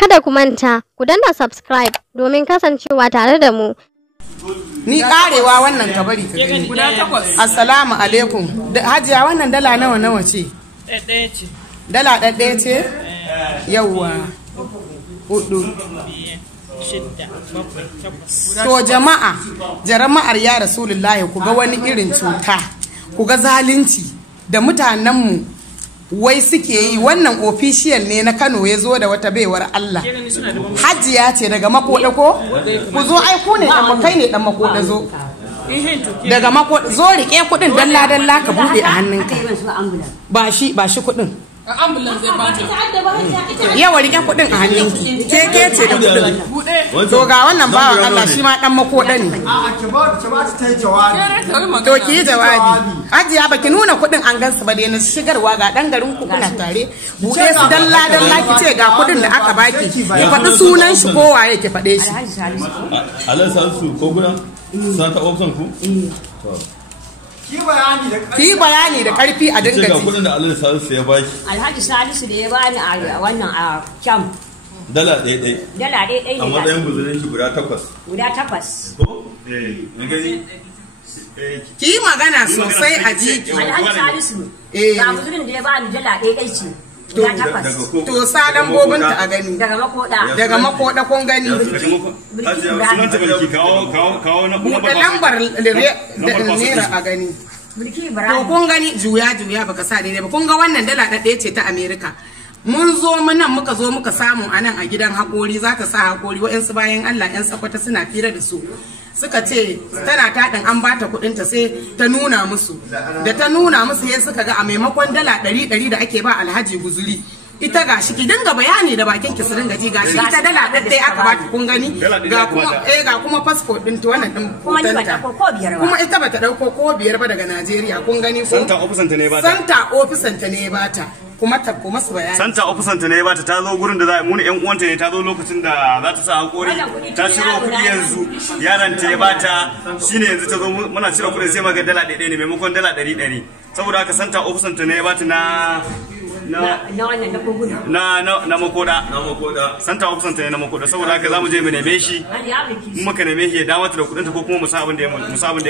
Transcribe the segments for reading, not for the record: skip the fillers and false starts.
Kada ku manta, ku danna subscribe domin kasancewa tare da mu. Ni karewa wannan ka bari ka gani. Assalamu alaikum. Hajiya wannan dala nawa ce? Ɗaya ce. Dala ɗaya ce? Yawwa. 4, 6, 7, 8. To jama'ar ya Rasulullahi ku ga wani irin cuta, ku ga zalunci da mutanenmu wai suke yi. Wannan official ne na Kano ya zo da wata baiwar Allah. Hajiya ce daga Makoda ko? Ku zo ai ku ne kai ne dan Makoda zo. Daga Makoda zo rike kudin dalla ka bude a hannunka. Ba shi kudin. Ambulance zai bata. Yawa rike kudin a hannunki. Ke ce da kudin. To ga wannan bawan Allah shi ma dan Makoda ne. To ki yi jawabi. Hajiya baki nuna kudin an gansu ba da yana shigarwa ga dan garin ku kuna tare. Bude su dalla ki ce ga kudin da aka baki. Ki faɗi sunan shi ko waye ki faɗe shi. Alhaji Salisu ko gudan? Sa ta option ku? Ki bayani da karfi a dinga ji. Ga kudin da Alhaji Salisu ya baki. Alhaji Salisu da ya bani a wannan a camp. Dala ɗaya. Dala ɗaya ne. A matsayin guzurin shi guda 8. Guda 8. Ko? Gani? Ki yi magana sosai a jiki. Alhaji Salisu. Ga guzurin da ya bani dala ɗaya ce. Guda 8. To sa dambobinta a gani. Daga Makoda. Daga Makoda kun gani. Sunanta banki kawo na kuma Buɗe lambar naira a gani. Mulki To Ibrahim. kun gani juya baka sa daidai ba. Kun ga wannan dala ɗaya ce ta Amerika. Mun zo nan muka zo muka samu a nan a gidan haƙori za ta sa haƙori waɗansu bayan Allah 'yan sakwata suna fira da su. Suka ce tana taɗin an bata kuɗinta sai ta nuna musu. Da ta nuna musu sai suka ga a maimakon dala 100 da ake ba Alhaji Guzuri. Ita gashi ki dinga bayani da bakin ki su dinga ji gashi ita dala ɗaya aka bata kun gani ga kuma passport ɗin ta wannan ɗin Kuma ni ba ta ko biyar ba. kuma ita bata ɗauko ko biyar ba daga Najeriya kun gani ko Santa ofisanta ne ba ta. Santa ofisanta ne ba ta kuma ta kuma su bayani. Santa ofisanta ne ba ta zo gurin da za mu ne ƴan uwanta ne ta zo lokacin da za ta sa hakori ta ciro kuɗi yanzu yaran ta ya ba ta shine yanzu ta zo muna cire kuɗin sai maga dala 1 ne maimakon dala 100 saboda haka Santa ofisanta ne ba ta na wannan na koguna. na Makoda Santa ofisanta ne na Makoda saboda haka zamu je mu neme shi in muka neme shi ya dawo ta da kuɗinta ko kuma mu sa abin da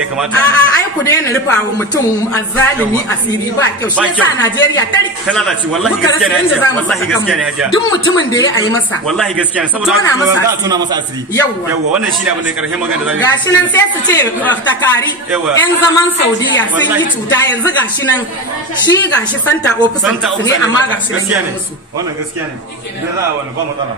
ya kamata. A'a ai ku daina rufa wa mutum azzalimi asiri ba kyau shi yasa Najeriya ta lalace wallahi gaskiya ne hajiya wallahi gaskiya ne hajiya duk mutumin da ya yi masa wallahi gaskiya ne saboda haka za a tona masa asiri yawa wannan shine abin da karshen magana da zamu gashi nan sai su ce takari yan zaman Saudiya sun yi cuta yanzu gashi nan shi gashi Santa officer ne amma gashi gaskiya ne musu wannan gaskiya ne idan za a wani ba matsala